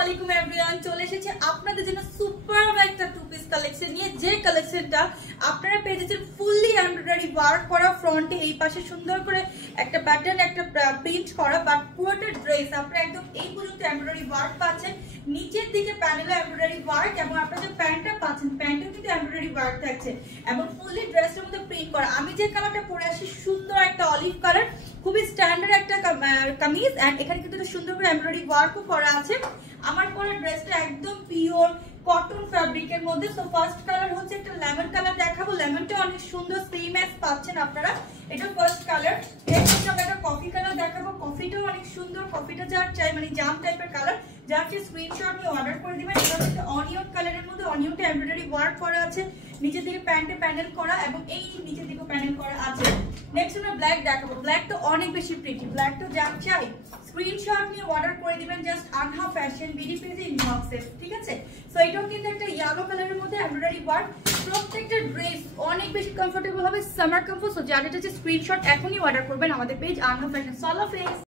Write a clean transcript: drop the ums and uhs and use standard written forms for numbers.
আসসালামু আলাইকুম এভরিওয়ান, চলে এসেছে আপনাদের জন্য সুপার একটা টু পিস কালেকশন নিয়ে। যে কালেকশনটা আপনারা পেয়ে যাচ্ছেন ফুললি এমব্রয়ডারি ওয়ার্ক করা, ফ্রন্টে এই পাশে সুন্দর করে একটা প্যাটার্ন, একটা প্রিন্ট করা, বাট পুরোটা ড্রেস আপনারা একদম এই পর্যন্ত এমব্রয়ডারি ওয়ার্ক পাচ্ছেন। নিচের দিকে প্যানেলে এমব্রয়ডারি ওয়ার্ক এবং আপনারা যে প্যান্টটা পাচ্ছেন প্যান্টেও কিন্তু এমব্রয়ডারি ওয়ার্ক থাকছে এবং ফুললি ড্রেসের মধ্যে প্রিন্ট করা। আমি যে কালারটা পরে আসি সুন্দর একটা অলিভ কালার, খুবই স্ট্যান্ডার্ড একটা কামিজ, এন্ড এখানে কিন্তু সুন্দর করে এমব্রয়ডারি ওয়ার্কও করা আছে। আমার পরা ড্রেসটা একদম পিওর কটন ফ্যাব্রিকের মধ্যে। সো ফার্স্ট কালার হচ্ছে একটা লেমন কালার দেখাবো। লেমনটা অনেক সুন্দর সেম অ্যাজ পাচ্ছেন আপনারা, এটা ফার্স্ট কালার। এরপর আমরা একটা কফি কালার দেখাবো। কফিটাও অনেক সুন্দর, কফিটা যার চাই মানে জাম টাইপের কালার, যার চেয়ে স্ক্রিনশট নিয়ে অর্ডার করে দিবেন। এটা হচ্ছে অনিয়ন কালারের মধ্যে, অনিয়নটা এমব্রয়ডারি ওয়ার্ক করা আছে, নিচের দিকে প্যান্টে প্যানেল করা এবং এই নিচের দিকে প্যানেল করা আছে। নেক্সট আমরা ব্ল্যাক দেখাবো। ব্ল্যাক তো অনেক বেশি প্রিটি, ব্ল্যাক তো যার চাই স্ক্রিনশট নিয়ে অর্ডার করে দিবেন জাস্ট আনহা ফ্যাশন বিডি পেজে ইনবক্সে, ঠিক আছে। সো এটাও কিন্তু একটা ইয়েলো কালারের মধ্যে এমব্রয়ডারি ওয়ার্ক। প্রত্যেকটা ড্রেস অনেক বেশি কমফোর্টেবল হবে, সামার কমফোর্ট। সো যাদের হচ্ছে স্ক্রিনশট এখনই অর্ডার করবেন আমাদের পেজ আনহা ফ্যাশন। Solo face.